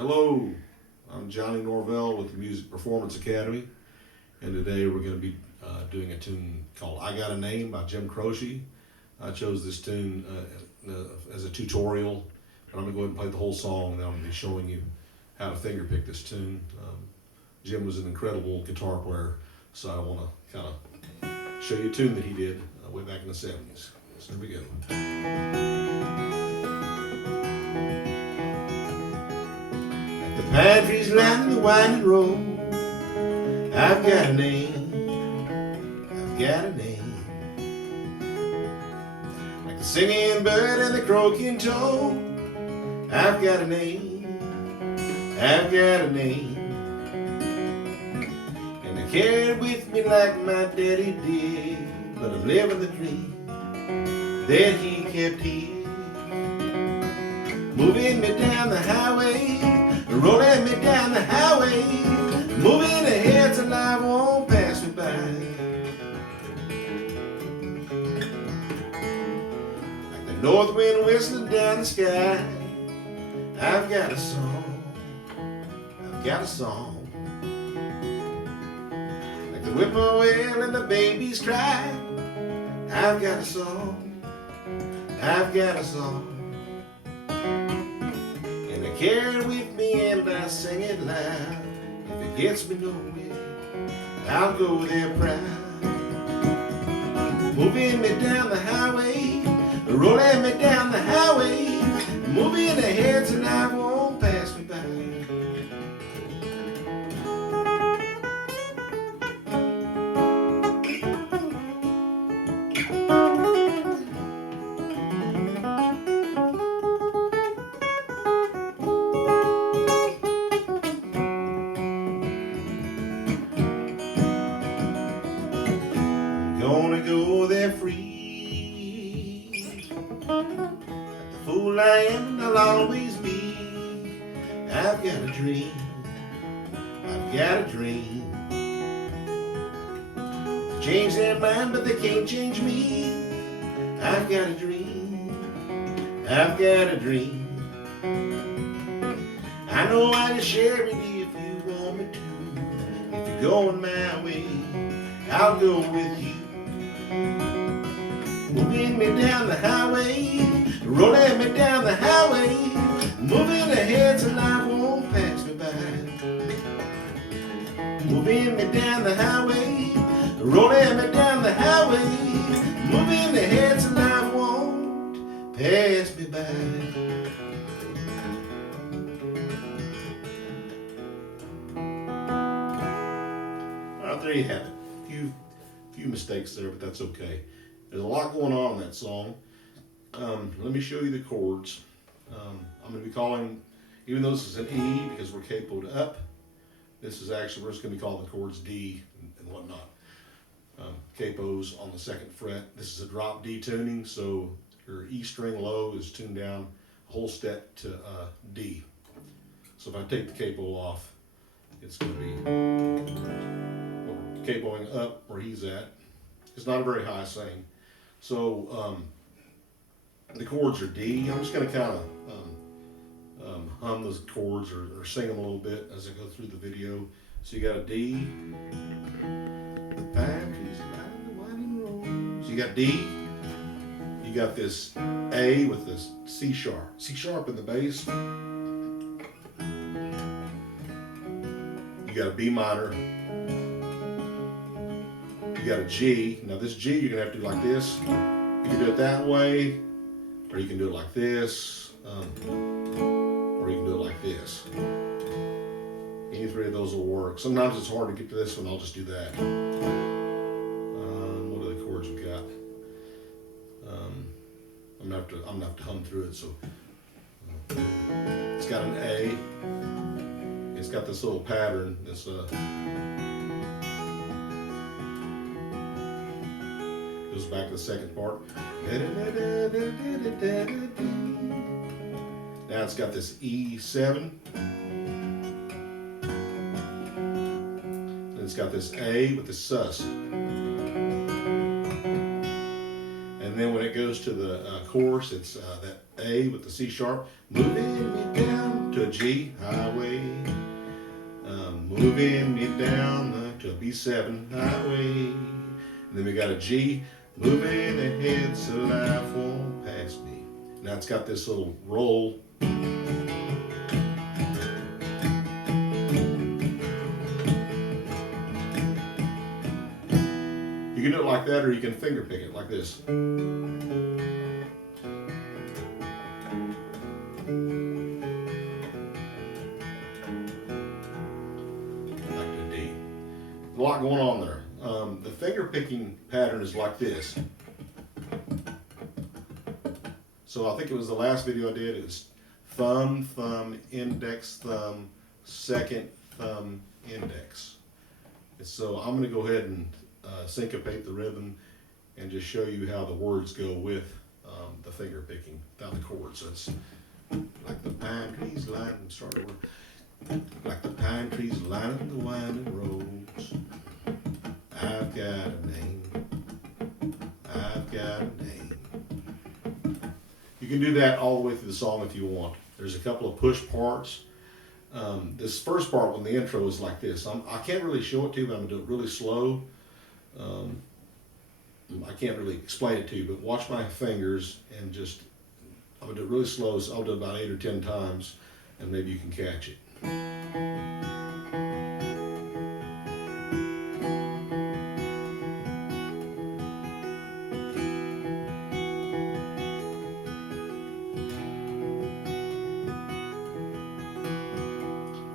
Hello, I'm Johnny Norvell with the Music Performance Academy, and today we're going to be doing a tune called I Got a Name by Jim Croce. I chose this tune as a tutorial, but I'm going to go ahead and play the whole song, and I'm going to be showing you how to fingerpick this tune. Jim was an incredible guitar player, so I want to kind of show you a tune that he did way back in the 70s. So here we go. The pine trees lining the winding road. I've got a name, I've got a name. Like the singing bird and the croaking toad. I've got a name, I've got a name. And I carry it with me like my daddy did. But I'm living the dream that he kept here. Moving me down the highway, rolling me down the highway, moving ahead till life won't pass me by. Like the north wind whistling down the sky, I've got a song, I've got a song. Like the whippoorwill and the babies cry, I've got a song, I've got a song. Carry it with me and I sing it loud. If it gets me nowhere, I'll go there proud. Moving me down the highway, rolling me down the highway, moving ahead till life won't pass me by. Gonna go there free. The fool I am, I'll always be. I've got a dream, I've got a dream. Change their mind, but they can't change me. I've got a dream, I've got a dream. I know I can share it if you want me to. If you're going my way, I'll go with you. Moving me down the highway, rolling me down the highway, moving ahead till life won't pass me by. Moving me down the highway, rolling me down the highway, moving ahead till life won't pass me by. Well, there you have it. Few mistakes there, but that's okay. There's a lot going on in that song. Let me show you the chords. I'm going to be calling, even though this is an E because we're capoed up, this is actually, we're just going to be calling the chords D and whatnot. Capos on the 2nd fret. This is a drop D tuning, so your E string low is tuned down a whole step to D. So if I take the capo off, it's going to be capoing up where he's at. It's not a very high thing. So the chords are D. I'm just going to kind of hum those chords or sing them a little bit as I go through the video. So you got a D. The pine trees line the winding road. So you got D. You got this A with this C sharp. C sharp in the bass. You got a B minor. You got a G. Now this G you're gonna have to do like this. You can do it that way, or you can do it like this, or you can do it like this. Any three of those will work. Sometimes it's hard to get to this one. I'll just do that. What are the chords we got? I'm gonna have to hum through it. So it's got an A. It's got this little pattern. This goes back to the 2nd part. Now it's got this E7. And it's got this A with the sus. And then when it goes to the chorus, it's that A with the C sharp. Moving me down to a G, highway. Moving me down to a B7, highway. And then we got a G, moving ahead so life won't pass me. Now it's got this little roll. You can do it like that, or you can finger pick it like this. A lot going on there. The finger picking pattern is like this. So I think it was the last video I did. It was thumb, thumb, index, thumb, second, thumb, index. And so I'm going to go ahead and syncopate the rhythm and just show you how the words go with the finger picking without the chords. So it's like the pine trees lining, start over. Like the pine trees lining the winding roads. I've got a name. I've got a name. You can do that all the way through the song if you want. There's a couple of push parts. This first part when the intro is like this. I can't really show it to you, but I'm going to do it really slow. I can't really explain it to you, but watch my fingers and just, I'm going to do it really slow. So I'll do it about 8 or 10 times and maybe you can catch it.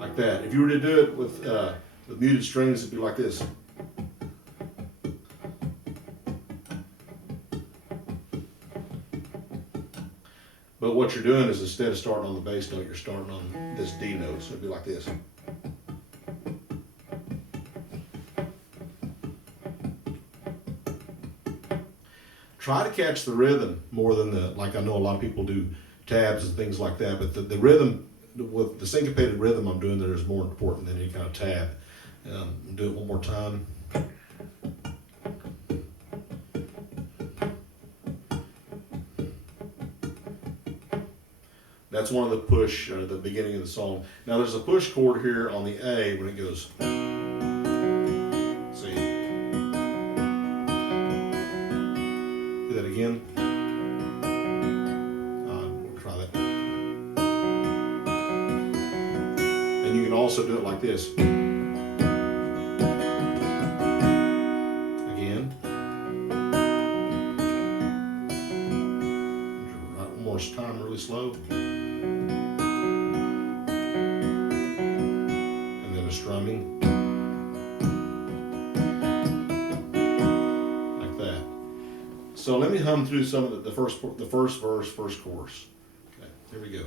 Like that. If you were to do it with muted strings, it'd be like this. But what you're doing is instead of starting on the bass note, you're starting on this D note. So it'd be like this. Try to catch the rhythm more than like I know a lot of people do tabs and things like that, but the rhythm, with the syncopated rhythm I'm doing there is more important than any kind of tab. Do it one more time. That's one of the push, the beginning of the song. Now there's a push chord here on the A when it goes. See? Do that again. We'll try that. And you can also do it like this. Again. Right, one more time, really slow. Strumming like that. So let me hum through some of the first verse, first chorus. Okay, here we go.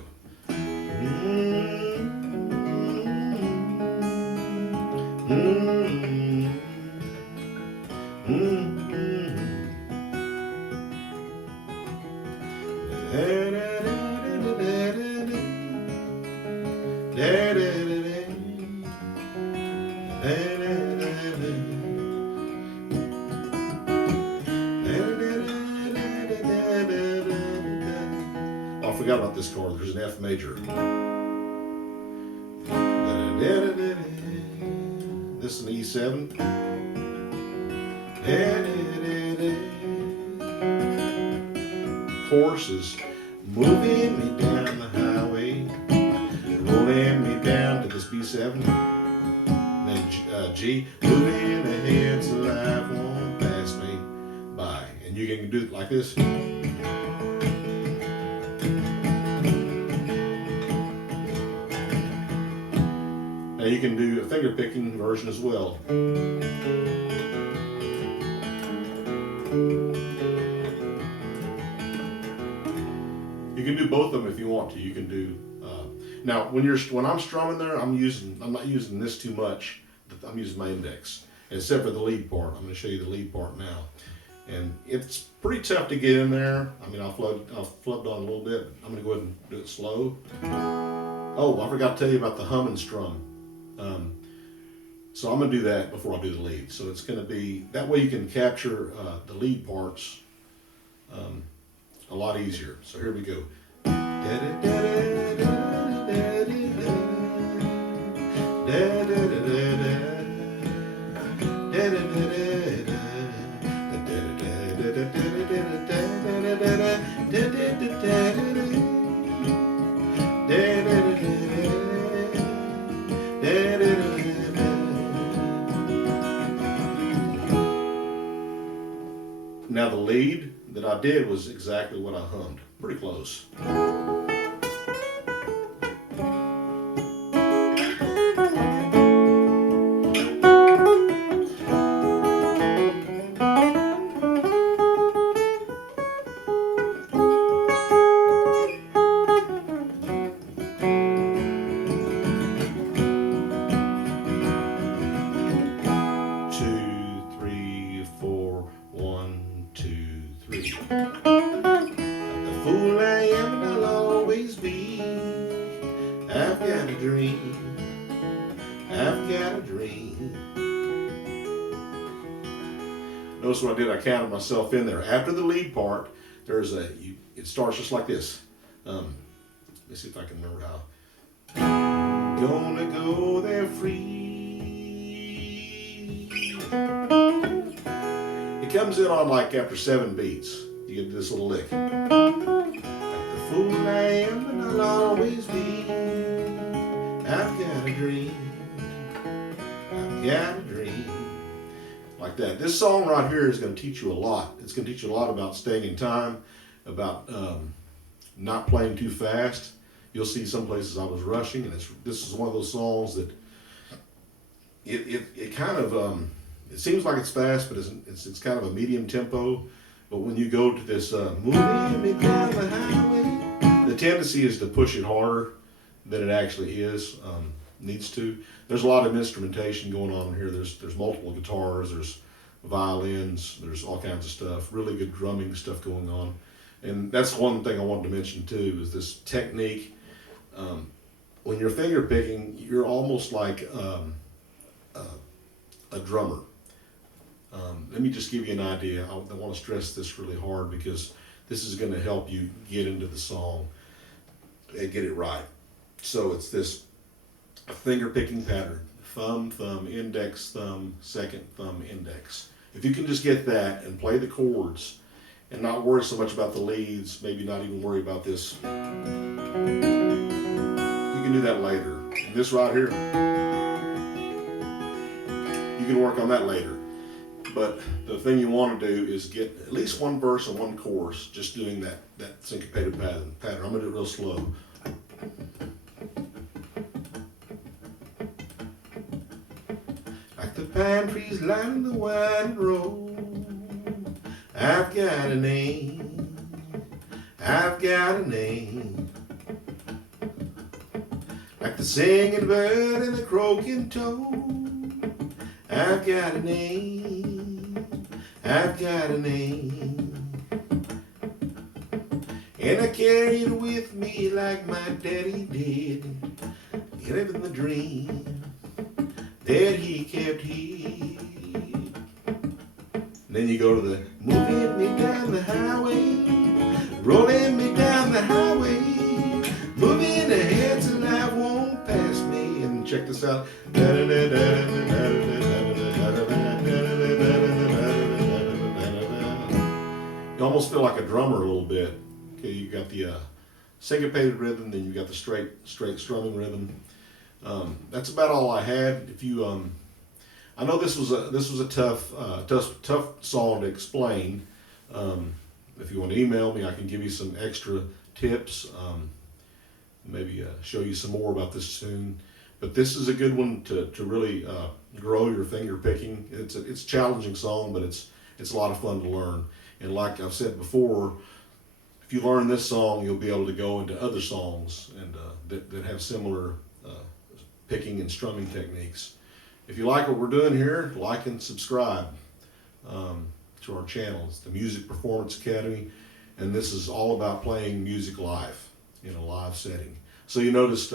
I forgot about this chord. There's an F major. This is an E7. Chorus is moving me down the highway, rolling me down to this B7. Then G, moving ahead so life won't pass me by. And you can do it like this. Now you can do a finger picking version as well. You can do both of them if you want to. You can do now when I'm strumming there, I'm not using this too much. I'm using my index, except for the lead part. I'm going to show you the lead part now, and it's pretty tough to get in there. I mean, I'll flub on a little bit. I'm going to go ahead and do it slow. Oh, I forgot to tell you about the hum and strum. So I'm going to do that before I do the lead. So it's going to be that way you can capture the lead parts a lot easier. So here we go. Now the lead that I did was exactly what I hummed, pretty close. Fool I am and I'll always be. I've got a dream. I've got a dream. Notice what I did. I counted myself in there. After the lead part, there's it starts just like this. Let's see if I can remember how. Gonna go there free. It comes in on like after 7 beats. You get this little lick. Like the fool I am and I'll always be. I've got a dream. I've got a dream. Like that. This song right here is going to teach you a lot. It's going to teach you a lot about staying in time, about not playing too fast. You'll see some places I was rushing, and this is one of those songs that it kind of it seems like it's fast, but it's kind of a medium tempo. But when you go to this moving me down the highway, the tendency is to push it harder than it actually is, needs to. There's a lot of instrumentation going on here. There's multiple guitars, there's violins, there's all kinds of stuff, really good drumming stuff going on. And that's one thing I wanted to mention too, is this technique. When you're finger picking, you're almost like a drummer. Let me just give you an idea. I want to stress this really hard because this is going to help you get into the song and get it right. So it's this finger picking pattern. Thumb, thumb, index, thumb, second, thumb, index. If you can just get that and play the chords and not worry so much about the leads, maybe not even worry about this. You can do that later. And this right here, you can work on that later. But the thing you want to do is get at least one verse and one chorus, just doing that syncopated pattern. I'm going to do it real slow. Like the pine trees lining the wide road, I've got a name, I've got a name. Like the singing bird and the croaking toad, I've got a name, I've got a name. And I carry it with me like my daddy did, living the dream that he kept hid. And then you go to the moving me down the highway, rolling me down the highway, moving ahead so life won't pass me. And check this out. You almost feel like a drummer a little bit. Okay, you got the syncopated rhythm, then you got the straight strumming rhythm. That's about all I had. If you, I know this was a tough song to explain. If you want to email me, I can give you some extra tips. Maybe show you some more about this soon. But this is a good one to really grow your finger picking. It's a challenging song, but it's a lot of fun to learn. And like I've said before, if you learn this song, you'll be able to go into other songs and that have similar picking and strumming techniques. If you like what we're doing here, like and subscribe to our channel. It's the Music Performance Academy, and this is all about playing music live in a live setting. So you noticed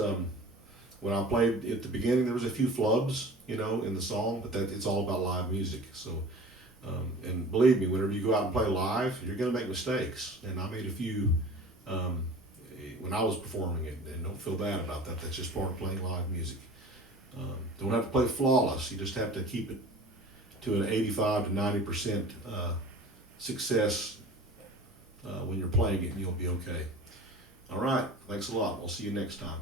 when I played at the beginning, there was a few flubs, in the song, but it's all about live music. So, and believe me, whenever you go out and play live, you're going to make mistakes. And I made a few when I was performing it, and don't feel bad about that. That's just part of playing live music. Don't have to play flawless. You just have to keep it to an 85 to 90% success when you're playing it, and you'll be okay. All right, thanks a lot. We'll see you next time.